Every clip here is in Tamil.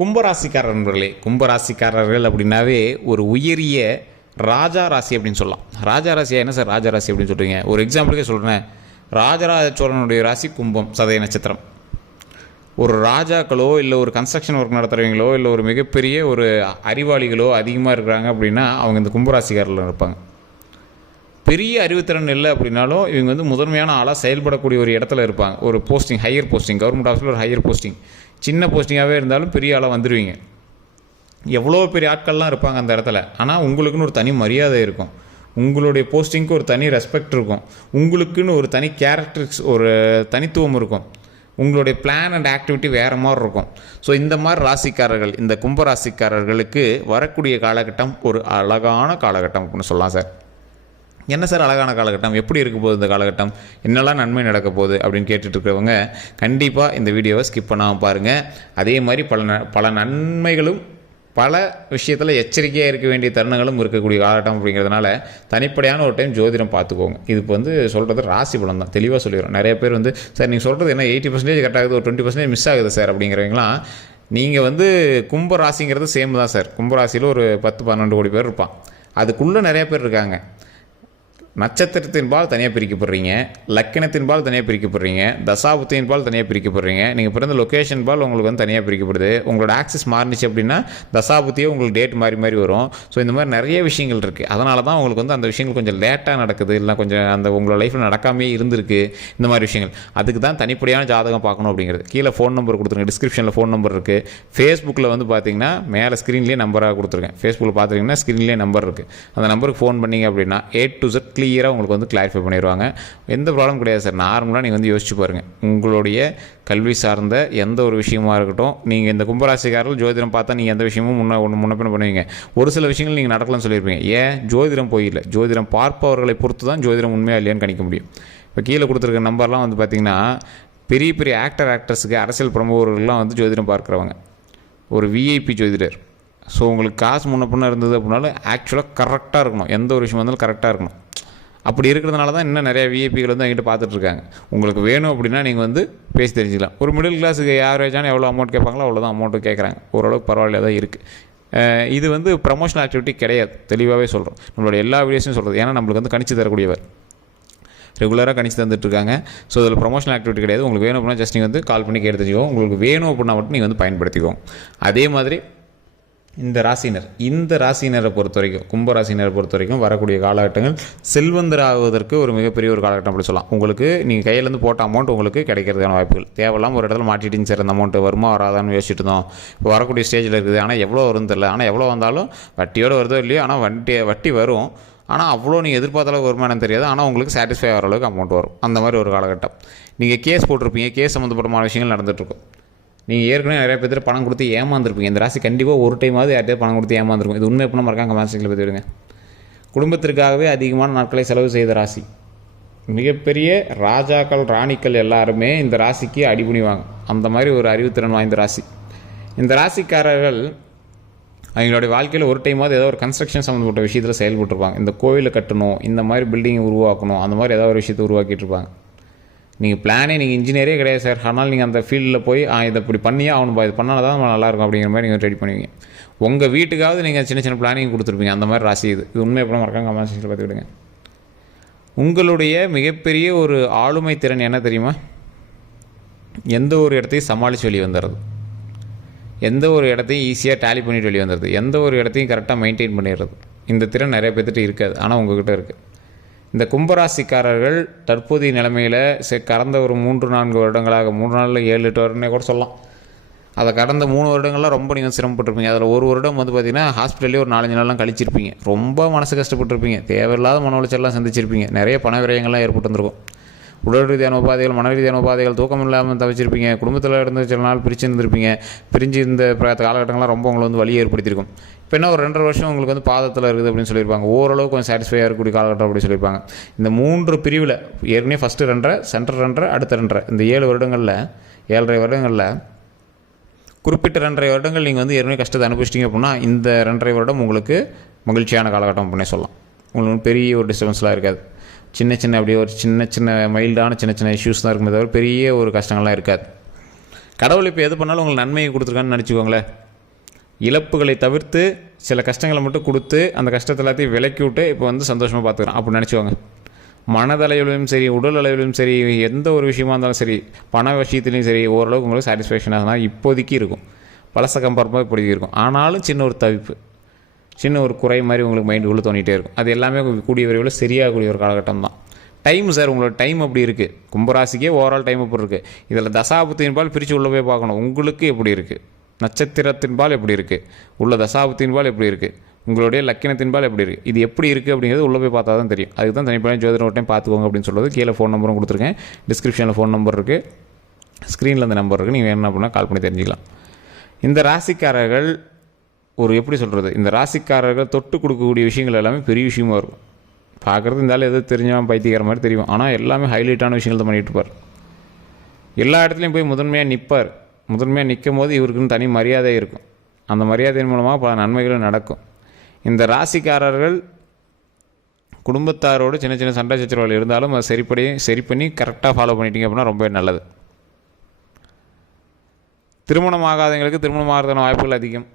கும்பராசிக்காரர் நண்பர்களே கும்பராசிக்காரர்கள் அப்படின்னாவே ஒரு உயரிய ராஜா ராசி அப்படின்னு சொல்லலாம். ராஜா ராசியா என்ன சார்? ராஜா ராசி அப்படின்னு சொல்கிறீங்க ஒரு எக்ஸாம்பிளுக்கே சொல்கிறேன் ராஜராஜ சோழனுடைய ராசி கும்பம் சதய நட்சத்திரம். ஒரு ராஜாக்களோ இல்லை ஒரு கன்ஸ்ட்ரக்ஷன் ஒர்க் நடத்துகிறவங்களோ இல்லை ஒரு மிகப்பெரிய ஒரு அறிவாளிகளோ அதிகமாக இருக்கிறாங்க அப்படின்னா அவங்க இந்த கும்பராசிக்காரில் இருப்பாங்க. பெரிய அறிவுத்திறன் இல்லை அப்படின்னாலும் இவங்க வந்து முதன்மையான ஆளாக செயல்படக்கூடிய ஒரு இடத்துல இருப்பாங்க. ஒரு போஸ்டிங் ஹையர் போஸ்டிங் கவர்மெண்ட் ஆஃபீஸில் ஒரு ஹையர் போஸ்டிங் சின்ன போஸ்டிங்காகவே இருந்தாலும் பெரிய ஆளாக வந்துடுவீங்க எவ்வளோ பெரிய ஆட்கள்லாம் இருப்பாங்க அந்த இடத்துல. ஆனால் உங்களுக்குன்னு ஒரு தனி மரியாதை இருக்கும். உங்களுடைய போஸ்டிங்க்கு ஒரு தனி ரெஸ்பெக்ட் இருக்கும். உங்களுக்குன்னு ஒரு தனி கேரக்டர்ஸ் ஒரு தனித்துவம் இருக்கும். உங்களுடைய பிளான் அண்ட் ஆக்டிவிட்டி வேறு மாதிரி இருக்கும். ஸோ இந்த மாதிரி ராசிக்காரர்கள் இந்த கும்ப ராசிக்காரர்களுக்கு வரக்கூடிய காலகட்டம் ஒரு அழகான காலகட்டம் அப்படின்னு சொல்லலாம் சார். என்ன சார் அழகான காலகட்டம்? எப்படி இருக்க போகுது இந்த காலகட்டம்? என்னெல்லாம் நன்மை நடக்க போகுது? அப்படின்னு கேட்டுட்டு இருக்கிறவங்க கண்டிப்பாக இந்த வீடியோவை ஸ்கிப் பண்ணாமல் பாருங்கள் அதே மாதிரி பல ந பல நன்மைகளும் பல விஷயத்தில் எச்சரிக்கையாக இருக்க வேண்டிய தருணங்களும் இருக்கக்கூடிய காலகட்டம் அப்படிங்கிறதுனால தனிப்படையான ஒரு டைம் ஜோதிடம் பார்த்துக்கோங்க. இது இப்போ வந்து சொல்கிறது ராசி பலம் தான். தெளிவாக சொல்லிடுறோம் நிறைய பேர் வந்து சார் நீங்கள் சொல்கிறது என்ன எயிட்டி பர்சன்டேஜ் கரெக்ட் ஆகுது? ஒரு டுவெண்ட்டி பர்சன்டேஜ் மிஸ் ஆகுது சார் அப்படிங்கிறவங்களாம் நீங்கள் வந்து கும்ப ராசிங்கிறது சேம் தான் சார். கும்ப ராசியில் ஒரு பத்து பன்னெண்டு கோடி பேர் இருப்பான். அதுக்குள்ளே நிறைய பேர் இருக்காங்க. நட்சத்திரத்தின்பால் தனியாக பிரிக்கப்படுறீங்க லக்கணத்தின்பால் தனியாக பிரிக்கப்படுறீங்க தசாபுத்தியின்பால் தனியாக பிரிக்கப்படுறீங்க. நீங்கள் பிறந்த லொக்கேஷன் பால் உங்களுக்கு வந்து தனியாக பிரிக்கப்படுது. உங்களோட ஆக்சஸ் மாறினுச்சு அப்படின்னா தசாபுத்தியே உங்களுக்கு டேட் மாறி மாறி வரும். ஸோ இந்த மாதிரி நிறைய விஷயங்கள் இருக்குது அதனால தான் உங்களுக்கு வந்து அந்த விஷயங்கள் கொஞ்சம் லேட்டாக நடக்குது. இல்லை கொஞ்சம் அந்த உங்களோட லைஃப்பில் நடக்காமே இருந்திருக்கு. இந்த மாதிரி விஷயங்கள். அதுக்கு தான் தனிப்படியான ஜாதகம் பார்க்கணும் அப்படிங்கிறது. கீழே ஃபோன் நம்பர் கொடுத்துருங்க. டிஸ்கிரிப்ஷனில் ஃபோன் நம்பர் இருக்குது ஃபேஸ்புக்கில் வந்து பார்த்தீங்கன்னா மேலே ஸ்க்ரீன்லேயே நம்பராக கொடுத்துருக்கேன். ஃபேஸ்புக்கில் பார்த்தீங்கன்னா ஸ்க்ரீன்லேயே நம்பர் இருக்குது அந்த நம்பருக்கு ஃபோன் பண்ணீங்க அப்படின்னா ஏ டு ஜெட் கிளியராக உங்களுக்கு வந்து கிளாரிஃபை பண்ணிடுவாங்க எந்த ப்ராப்ளம் கிடையாது சார் நார்மலாக நீங்கள் வந்து யோசிச்சு பாருங்கள் உங்களுடைய கல்வி சார்ந்த எந்த ஒரு விஷயமா இருக்கட்டும் நீங்கள் இந்த கும்பராசிக்காரர்கள் ஜோதிடம் பார்த்தா நீங்கள் எந்த விஷயமும் முன்ன ஒன்று முன்னப்பின பண்ணுவீங்க. ஒரு சில விஷயங்கள் நீங்கள் நடக்கலாம்னு சொல்லியிருப்பீங்க. ஏன்? ஜோதிடம் போயில்லை. ஜோதிடம் பார்ப்பவர்களை பொறுத்து தான் ஜோதிடம் உண்மையாக இல்லையான்னு கணிக்க முடியும். இப்போ கீழே கொடுத்துருக்க நம்பர்லாம் வந்து பார்த்திங்கன்னா பெரிய பெரிய ஆக்டர் ஆக்ட்ரஸுக்கு அரசியல் பிரமுகர்கள்லாம் வந்து ஜோதிடம் பார்க்குறவங்க. ஒரு விஐபி ஜோதிடர். ஸோ உங்களுக்கு காசு முன்ன பின்ன இருந்தது அப்படின்னாலும் ஆக்சுவலாக கரெக்டாக இருக்கணும். எந்த ஒரு விஷயம் வந்தாலும் கரெக்டாக இருக்கணும். அப்படி இருக்கிறதுனால தான் இன்னும் நிறைய விஐபிகள் வந்து என்கிட்ட பார்த்துட்ருக்காங்க உங்களுக்கு வேணும் அப்படின்னா நீங்கள் வந்து பேசி தெரிஞ்சுக்கலாம். ஒரு மிடில் கிளாஸுக்கு ஆவரேஜான எவ்வளோ அமௌண்ட் கேட்பாங்களோ அவ்வளோதான் அமௌண்ட்டு கேட்குறாங்க. ஓரளவுக்கு பரவாயில்ல தான் இருக்குது இது வந்து ப்ரமோஷனல் ஆக்டிவிட்டி கிடையாது. தெளிவாகவே சொல்கிறோம் நம்மளோட எல்லா வீடியோஸையும் சொல்கிறது ஏன்னா நம்மளுக்கு வந்து கணிச்சு தரக்கூடியவர். ரெகுலராக கணிச்சு தந்துட்டுருக்காங்க ஸோ இதில் ப்ரொமோஷனல் ஆக்டிவிட்டி கிடையாது. உங்களுக்கு வேணும் அப்படின்னா ஜஸ்ட் நீங்கள் வந்து கால் பண்ணி கேட்டு தெரிஞ்சுக்கோங்க. உங்களுக்கு வேணும் அப்படின்னா மட்டும் நீங்கள் வந்து பயன்படுத்திக்கோங்க. அதே மாதிரி இந்த ராசினர் இந்த ராசினரை பொறுத்த வரைக்கும் கும்ப ராசினரை பொறுத்த வரைக்கும் வரக்கூடிய காலகட்டங்கள் செல்வந்தராகுவதற்கு ஒரு மிகப்பெரிய ஒரு காலகட்டம் அப்படி சொல்லலாம். உங்களுக்கு நீங்கள் கையிலேருந்து போட்ட அமௌண்ட் உங்களுக்கு கிடைக்கிறதுக்கான வாய்ப்புகள். தேவையில்லாமல் ஒரு இடத்துல மாட்டிட்டு சார் அந்த அமௌண்ட் வருமா வராதான்னு யோசிச்சுட்டு இருந்தோம். இப்போ வரக்கூடிய ஸ்டேஜில் இருக்குது. ஆனால் எவ்வளோ வரும்னு தெரியல. ஆனால் எவ்வளோ வந்தாலும் வட்டியோடு வருதோ இல்லையோ ஆனால் வட்டி வட்டி வரும். ஆனால் அவ்வளோ நீங்கள் எதிர்பார்த்த அளவுக்கு வருமானம் தெரியாது. ஆனால் உங்களுக்கு சாட்டிஸ்ஃபை ஆகிற அளவுக்கு அமௌண்ட் வரும். அந்த மாதிரி ஒரு காலகட்டம். நீங்கள் கேஸ் போட்டிருப்பீங்க. கேஸ் சம்மந்தப்பட்டமான விஷயங்கள் நடந்துகிட்ருக்கும் நீங்கள் ஏற்கனவே நிறைய பேர் பணம் கொடுத்து ஏமாந்துருப்பீங்க. இந்த ராசி கண்டிப்பாக ஒரு டைமாவது யார்கிட்டயும் பணம் கொடுத்து ஏமாந்துருக்கும். இது உண்மை எப்படினா மறக்காம கமெண்ட் பற்றி விடுங்க குடும்பத்திற்காகவே அதிகமான நாட்களை செலவு செய்த ராசி. மிகப்பெரிய ராஜாக்கள் ராணிக்கள் எல்லாருமே இந்த ராசிக்கு அடிபணிவாங்க. அந்த மாதிரி ஒரு அறிவுத்திறன் வாய்ந்த ராசி. இந்த ராசிக்காரர்கள் அவங்களுடைய வாழ்க்கையில் ஒரு டைமாவது ஏதோ ஒரு கன்ஸ்ட்ரக்ஷன் சம்மந்தப்பட்ட விஷயத்தில் செயல்பட்டுருப்பாங்க. இந்த கோவிலை கட்டணும் இந்த மாதிரி பில்டிங்கை உருவாக்கணும் அந்த மாதிரி ஏதாவது ஒரு விஷயத்தை உருவாக்கிட்டு இருப்பாங்க. நீங்கள் பிளானே நீங்கள் இன்ஜினியரே கிடையாது சார் ஆனால் நீங்கள் அந்த ஃபீல்டில் போய் இதை இப்படி பண்ணியே ஆகணும்பா இது பண்ணால் தான் நம்ம நல்லாயிருக்கும் அப்படிங்கிற மாதிரி நீங்கள் ரெடி பண்ணுவீங்க. உங்கள் வீட்டுக்காவது நீங்கள் சின்ன சின்ன பிளானிங் கொடுத்துருப்பீங்க. அந்த மாதிரி ராசி இது. இது உண்மை எப்படி மறக்காம கமெண்ட் செக்ஷனில் பார்த்துக்கிடுங்க உங்களுடைய மிகப்பெரிய ஒரு ஆளுமை திறன் என்ன தெரியுமா? எந்த ஒரு இடத்தையும் சமாளித்து வெளியே வந்துடுறது எந்த ஒரு இடத்தையும் ஈஸியாக டேலி பண்ணிட்டு வெளியே வந்துடுது எந்த ஒரு இடத்தையும் கரெக்டாக மெயின்டைன் பண்ணிடுறது இந்த திறன் நிறைய பேர்த்துட்டு இருக்காது. ஆனால் உங்ககிட்ட இருக்குது இந்த கும்பராசிக்காரர்கள் தற்போதைய நிலைமையில் செ கடந்த ஒரு மூன்று நான்கு வருடங்களாக மூன்று நாளில் ஏழு எட்டு வருடனே கூட சொல்லலாம். அதை கடந்த மூணு வருடங்கள்லாம் ரொம்ப நீங்கள் சிரமப்பட்டிருப்பீங்க. அதில் ஒரு வருடம் வந்து பார்த்தீங்கன்னா ஹாஸ்பிட்டல்லே ஒரு நாலஞ்சு நாள்லாம் கழிச்சிருப்பீங்க. ரொம்ப மனசு கஷ்டப்பட்டிருப்பீங்க. தேவையில்லாத மன உளைச்சல்லாம் சந்திச்சிருப்பீங்க. நிறைய பண விரயங்கள்லாம் ஏற்பட்டு வந்திருக்கும் உடல் ரீதியான உபாதைகள் மன ரீதியான உபாதைகள் தூக்கம் இல்லாமல் தவிச்சிருப்பீங்க. குடும்பத்தில் இருந்து சில நாள் பிரிச்சு இருந்திருப்பீங்க. பிரிஞ்சு இந்த காலகட்டங்கள்லாம் ரொம்ப உங்களை வந்து வழி ஏற்படுத்தியிருக்கும். இப்போ என்ன ஒரு ரெண்டரை வருஷம் உங்களுக்கு வந்து பாதத்தில் இருக்குது அப்படின்னு சொல்லியிருப்பாங்க. ஓரளவுக்கு கொஞ்சம் சாட்டிஸ்ஃபையாக இருக்கக்கூடிய காலகட்டம் அப்படின்னு சொல்லியிருப்பாங்க. இந்த மூன்று பிரிவில் ஏற்கனவே ஃபஸ்ட்டு ரெண்டரை சென்டர் ரெண்டரை அடுத்த ரெண்டரை. இந்த ஏழு வருடங்களில் ஏழரை வருடங்களில் குறிப்பிட்ட ரெண்டரை வருடங்கள் நீங்கள் வந்து ஏற்கனவே கஷ்டத்தை அனுபவிச்சிட்டிங்க அப்படின்னா இந்த ரெண்டரை வருடம் உங்களுக்கு மகிழ்ச்சியான காலகட்டம் அப்படின்னே சொல்லலாம். உங்களுக்கு பெரிய ஒரு டிஸ்டர்பன்ஸ்லாம் இருக்காது. சின்ன சின்ன அப்படியே ஒரு சின்ன சின்ன மைல்டான சின்ன சின்ன இஷ்யூஸ் தான் இருக்குமே தவிர பெரிய ஒரு கஷ்டங்கள்லாம் இருக்காது. கடவுள் இப்போ எது பண்ணாலும் உங்களுக்கு நன்மையை கொடுத்துருக்கான்னு நினச்சிக்கோங்களேன். இழப்புகளை தவிர்த்து சில கஷ்டங்களை மட்டும் கொடுத்து அந்த கஷ்டத்தை எல்லாத்தையும் விலக்கி விட்டு இப்போ வந்து சந்தோஷமாக பார்த்துக்கிறோம். அப்படி நினச்சிக்கோங்க. மனதளவிலும் சரி உடல் அளவிலும் சரி எந்த ஒரு விஷயமா இருந்தாலும் சரி பண விஷயத்துலையும் சரி ஓரளவுக்கு உங்களுக்கு சாட்டிஸ்ஃபேக்ஷன் ஆகுனா இப்போதைக்கு இருக்கும். பழச கம்பேர் பண்ணும்போது இப்போதைக்கு இருக்கும். ஆனாலும் சின்ன ஒரு தவிப்பு. சின்ன ஒரு குறை மாதிரி உங்களுக்கு மைண்டுக்குள்ளே தோணிகிட்டே இருக்கும். அது எல்லாமே கூடிய விரைவில் சரியாகக்கூடிய ஒரு காலகட்டம் தான் டைம் சார் உங்களோட டைம் அப்படி இருக்குது கும்பராசிக்கே ஓவரால் டைம் அப்படி இருக்குது இதில் தசாபத்தின்பால் பிரித்து உள்ளே போய் பார்க்கணும். உங்களுக்கு எப்படி இருக்குது நட்சத்திரத்தின்பால் எப்படி இருக்குது உள்ள தசாபத்தின்பால் எப்படி இருக்குது உங்களுடைய லக்கினத்தின்பால் எப்படி இருக்குது இது எப்படி இருக்குது அப்படிங்கிறது உள்ளே போய் பார்த்தா தான் தெரியும். அதுக்கு தான் தனிப்பட ஜோதிடம் ஒரு டைம் பார்த்துக்கோங்க அப்படின்னு சொல்லுறது கீழே ஃபோன் நம்பரும் கொடுத்துருக்கேன். டிஸ்கிரிப்ஷனில் ஃபோன் நம்பர் இருக்குது ஸ்க்ரீனில் அந்த நம்பர் இருக்குது நீங்கள் என்ன அப்படின்னா கால் பண்ணி தெரிஞ்சுக்கலாம். இந்த ராசிக்காரர்கள் ஒரு எப்படி சொல்கிறது இந்த ராசிக்காரர்கள் தொட்டு கொடுக்கக்கூடிய விஷயங்கள் எல்லாமே பெரிய விஷயமா இருக்கும். பார்க்குறது இருந்தாலும் எதோ தெரிஞ்சவன் பைத்தியக்கிற மாதிரி தெரியும். ஆனால் எல்லாமே ஹைலைட்டான விஷயங்கள் தான் பண்ணிட்டு இருப்பார். எல்லா இடத்துலையும் போய் முதன்மையாக நிற்பார் முதன்மையாக நிற்கும் போது இவருக்குன்னு தனி மரியாதை இருக்கும். அந்த மரியாதையின் மூலமாக பல நன்மைகளும் நடக்கும். இந்த ராசிக்காரர்கள் குடும்பத்தாரோடு சின்ன சின்ன சண்டை சச்சரவுகள் இருந்தாலும் அதை சரிப்படி சரி பண்ணி கரெக்டாக ஃபாலோ பண்ணிட்டீங்க அப்படின்னா ரொம்ப நல்லது. திருமணம் ஆகாதவங்களுக்கு திருமணம் ஆகிறதுக்கான வாய்ப்புகள் அதிகம்.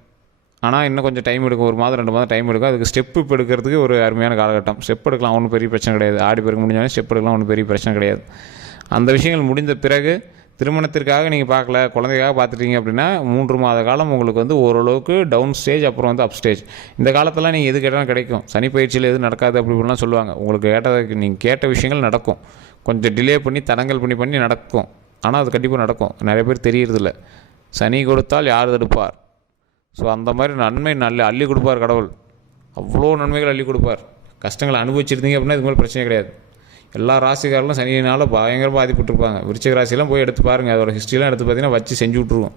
ஆனால் இன்னும் கொஞ்சம் டைம் எடுக்கும். ஒரு மாதம் ரெண்டு மாதம் டைம் எடுக்கும். அதுக்கு ஸ்டெப் இப்போ எடுக்கிறதுக்கு ஒரு அருமையான காலகட்டம். ஸ்டெப் எடுக்கலாம் ஒன்றும் பெரிய பிரச்சனை கிடையாது. ஆடி பெருக்க முடிஞ்சாலும் ஸ்டெப் எடுக்கலாம் ஒன்றும் பெரிய பிரச்சனை கிடையாது. அந்த விஷயங்கள் முடிந்த பிறகு திருமணத்திற்காக நீங்கள் பார்க்கல குழந்தைக்காக பார்த்துட்டீங்க அப்படின்னா மூன்று மாத காலம் உங்களுக்கு வந்து ஓரளவுக்கு டவுன் ஸ்டேஜ் அப்புறம் வந்து அப் ஸ்டேஜ் இந்த காலத்தில் நீங்கள் எது கேட்டாலும் கிடைக்கும். சனி பயிற்சியில் எதுவும் நடக்காது அப்படி இப்படிலாம் சொல்லுவாங்க. உங்களுக்கு கேட்டதுக்கு நீங்கள் கேட்ட விஷயங்கள் நடக்கும். கொஞ்சம் டிலே பண்ணி தடங்கல் பண்ணி பண்ணி நடக்கும். ஆனால் அது கண்டிப்பாக நடக்கும். நிறைய பேர் தெரியறதில்ல. சனி கொடுத்தால் யார் தடுப்பார்? ஸோ அந்த மாதிரி நன்மை நல்ல அள்ளி கொடுப்பார் கடவுள். அவ்வளோ நன்மைகள் அள்ளி கொடுப்பார். கஷ்டங்களை அனுபவிச்சிருந்தீங்க அப்படின்னா இது மாதிரி பிரச்சனை கிடையாது. எல்லா ராசிக்காரர்களும் சனியினால் பயங்கர பாதிப்பட்டிருப்பாங்க. விருச்சிக ராசியெல்லாம் போய் எடுத்து பாருங்கள் அதோட ஹிஸ்ட்ரிலாம் எடுத்து பார்த்தீங்கன்னா வச்சு செஞ்சு விட்ருவோம்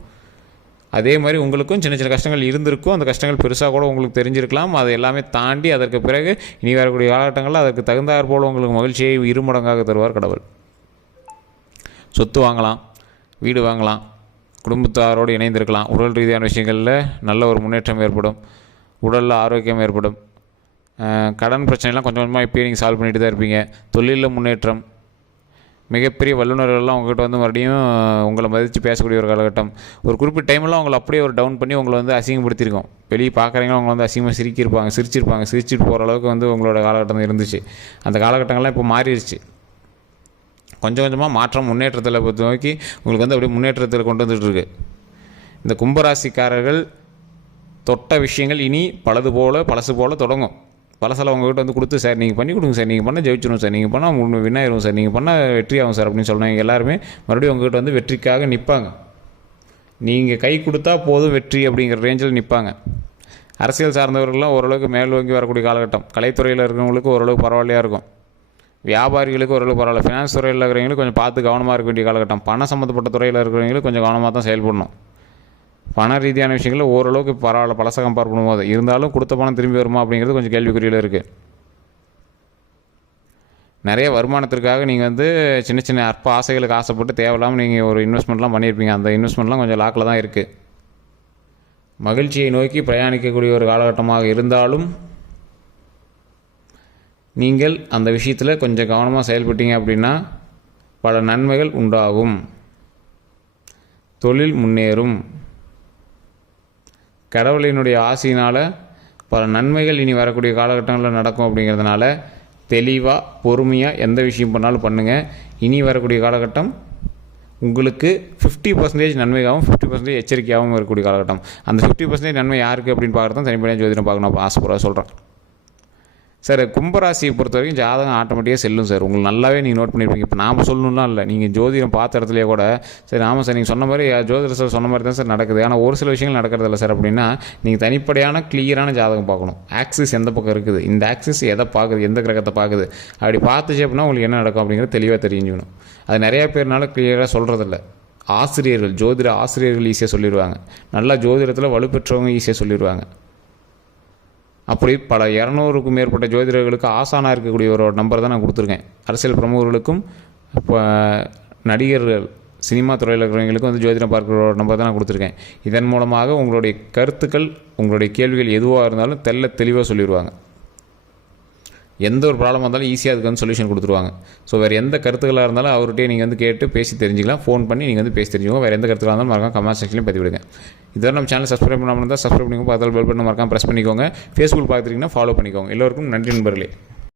அதே மாதிரி உங்களுக்கும் சின்ன சின்ன கஷ்டங்கள் இருந்திருக்கும். அந்த கஷ்டங்கள் பெருசாக கூட உங்களுக்கு தெரிஞ்சிருக்கலாம். அதை எல்லாமே தாண்டி அதற்கு பிறகு இனி வரக்கூடிய காலகட்டங்களில் அதற்கு தகுந்தாற் போல் உங்களுக்கு மகிழ்ச்சியை இருமடங்காக தருவார் கடவுள். சொத்து வாங்கலாம் வீடு வாங்கலாம் குடும்பத்தாரோடு இணைந்திருக்கலாம். உடல் ரீதியான விஷயங்களில் நல்ல ஒரு முன்னேற்றம் ஏற்படும். உடலில் ஆரோக்கியம் ஏற்படும். கடன் பிரச்சனைலாம் கொஞ்சம் கொஞ்சமாக இப்போயே நீங்கள் சால்வ் பண்ணிட்டு தான் இருப்பீங்க. தொழிலில் முன்னேற்றம். மிகப்பெரிய வல்லுநர்கள்லாம் உங்கள்கிட்ட வந்து மறுபடியும் உங்களை மதித்து பேசக்கூடிய ஒரு காலகட்டம். ஒரு குறிப்பிட்ட டைம்லாம் உங்களை அப்படியே ஒரு டவுன் பண்ணி உங்களை வந்து அசிங்கப்படுத்தியிருக்கோம் வெளியே பார்க்குறீங்களா உங்களை வந்து அசிங்கமாக சிரிக்கிருப்பாங்க சிரிச்சிருப்பாங்க. சிரிச்சிட்டு போகிற அளவுக்கு வந்து உங்களோட காலகட்டம் இருந்துச்சு. அந்த காலகட்டங்கள்லாம் இப்போ மாறிடுச்சு. கொஞ்சம் கொஞ்சமாக மாற்றம் முன்னேற்றத்தில் பொறுத்த நோக்கி உங்களுக்கு வந்து அப்படியே முன்னேற்றத்தில் கொண்டு வந்துட்டுருக்கு இந்த கும்பராசிக்காரர்கள் தொட்ட விஷயங்கள் இனி பலது போல் பழசு போல தொடங்கும். பழசெல்லாம் உங்ககிட்ட வந்து கொடுத்து சார் நீங்கள் பண்ணி கொடுங்க சார். நீங்கள் பண்ண ஜெயிச்சிடும் சார். நீங்கள் பண்ணால் உங்களுக்கு வின்னாயிரும் சார். நீங்கள் பண்ணால் வெற்றி ஆகும் சார் அப்படின்னு சொல்லுவாங்க. எல்லாருமே மறுபடியும் உங்ககிட்ட வந்து வெற்றிக்காக நிற்பாங்க நீங்கள் கை கொடுத்தா போதும் வெற்றி அப்படிங்கிற ரேஞ்சில் நிற்பாங்க அரசியல் சார்ந்தவர்கள்லாம் ஓரளவுக்கு மேல் வாங்கி வரக்கூடிய காலகட்டம். கலைத்துறையில் இருக்கிறவங்களுக்கு ஓரளவுக்கு பரவாயில்லையாக இருக்கும். வியாபாரிகளுக்கு ஓரளவு பரவாயில்ல. ஃபினான்ஸ் துறையில் இருக்கிறவங்களுக்கு கொஞ்சம் பார்த்து கவனமாக இருக்க வேண்டிய காலகட்டம். பணம் சம்மந்தப்பட்ட துறையில் இருக்கிறவங்களுக்கு கொஞ்சம் கவனமாக தான் செயல்படணும். பண ரீதியான விஷயங்களில் ஓரளவுக்கு பரவாயில்ல. பழச கம்பேர் பண்ணும்போது இருந்தாலும் கொடுத்த பணம் திரும்பி வருமா அப்படிங்கிறது கொஞ்சம் கேள்விக்குறியில் இருக்குது நிறைய வருமானத்திற்காக நீங்கள் வந்து சின்ன சின்ன அற்ப ஆசைகளுக்கு ஆசைப்பட்டு தேவையில்லாமல் நீங்கள் ஒரு இன்வெஸ்ட்மெண்ட்லாம் பண்ணியிருப்பீங்க. அந்த இன்வெஸ்ட்மெண்ட்லாம் கொஞ்சம் லாக்கில் தான் இருக்குது மகிழ்ச்சியை நோக்கி பிரயாணிக்கக்கூடிய ஒரு காலகட்டமாக இருந்தாலும் நீங்கள் அந்த விஷயத்தில் கொஞ்சம் கவனமாக செயல்பட்டீங்க அப்படின்னா பல நன்மைகள் உண்டாகும். தொழில் முன்னேறும். கடவுளினுடைய ஆசையினால் பல நன்மைகள் இனி வரக்கூடிய காலகட்டங்களில் நடக்கும் அப்படிங்கிறதுனால தெளிவாக பொறுமையாக எந்த விஷயம் பண்ணாலும் பண்ணுங்கள் இனி வரக்கூடிய காலகட்டம் உங்களுக்கு ஃபிஃப்டி பர்சன்டேஜ் நன்மையாகவும் ஃபிஃப்டி பர்சன்டேஜ் எச்சரிக்கையாகவும் இருக்கக்கூடிய காலகட்டம். அந்த ஃபிஃப்டி பர்சன்டேஜ் நன்மை யாருக்கு அப்படின்னு பார்க்குறது தான் தனிப்படையாக ஜோதிடம் பார்க்கணும். ஆசைப்பட சொல்கிறேன் சார் கும்பராசியை பொறுத்த வரைக்கும் ஜாதகம் ஆட்டோமேட்டிக்காக செல்லும் சார். உங்களுக்கு நல்லாவே நீங்கள் நோட் பண்ணியிருப்பீங்க இப்போ நாம் சொல்லணும்லாம் இல்லை. நீங்கள் ஜோதிடம் பார்த்த இடத்துலையே கூட சரி ஆமாம் சார் நீங்கள் சொன்ன மாதிரி ஜோதிடர் சார் சொன்ன மாதிரி தான் சார் நடக்குது. ஆனால் ஒரு சில விஷயங்கள் நடக்கிறதில்ல சார். அப்படின்னா நீங்கள் தனிப்படையான கிளியரான ஜாதகம் பார்க்கணும். ஆக்சிஸ் எந்த பக்கம் இருக்குது? இந்த ஆக்சிஸ் எதை பார்க்குது? எந்த கிரகத்தை பார்க்குது? அப்படி பார்த்துச்சு அப்படின்னா உங்களுக்கு என்ன நடக்கும் அப்படிங்கிறது தெளிவாக தெரிஞ்சுக்கணும். அது நிறையா பேர்னால கிளியராக சொல்கிறதில்ல ஆசிரியர்கள் ஜோதிட ஆசிரியர்கள் ஈஸியாக சொல்லிடுவாங்க. நல்லா ஜோதிடத்தில் வலுப்பெற்றவங்க ஈஸியாக சொல்லிடுவாங்க. அப்படி பல இரநூறுக்கும் மேற்பட்ட ஜோதிடர்களுக்கு ஆசானாக இருக்கக்கூடிய ஒரு நம்பர் தான் நான் கொடுத்துருக்கேன். அரசியல் பிரமுகர்களுக்கும் இப்போ நடிகர்கள் சினிமா துறையில் இருக்கிறவங்களுக்கும் வந்து ஜோதிடம் பார்க்குற ஒரு நம்பர் தான் நான் கொடுத்துருக்கேன். இதன் மூலமாக உங்களுடைய கருத்துக்கள் உங்களுடைய கேள்விகள் எதுவாக இருந்தாலும் தெல்ல தெளிவாக சொல்லிடுவாங்க எந்த ஒரு ப்ராப்ளமாக இருந்தாலும் ஈஸியாக அதுக்கு வந்து சொல்யூஷன் கொடுத்துருவாங்க. ஸோ வேறு எந்த கருத்துக்களாக இருந்தாலும் அவர்கிட்டே நீங்கள் வந்து கேட்டு பேசி தெரிஞ்சிக்கலாம். ஃபோன் பண்ணி நீங்கள் வந்து பேசி தெரிஞ்சுக்கோங்க. வேறு எந்த கருத்துக்களாக இருந்தாலும் மறக்காம கமெண்ட் செக்ஷன்லையும் பதிவிடுங்க. விடுங்க இதுவரை நம்ம சேனல் சப்ஸ்கிரைப் பண்ணாமல் இருந்தால் சப்ஸ்கிரைப் பண்ணிக்கோங்க. பக்கத்தில் பெல் பட்டன் மறக்காம ப்ரெஸ் பண்ணிக்கோங்க. ஃபேஸ்புக் பார்த்துட்டிங்கன்னா ஃபாலோ பண்ணிக்கோங்க. எல்லோருக்கும் நன்றி நண்பர்களே.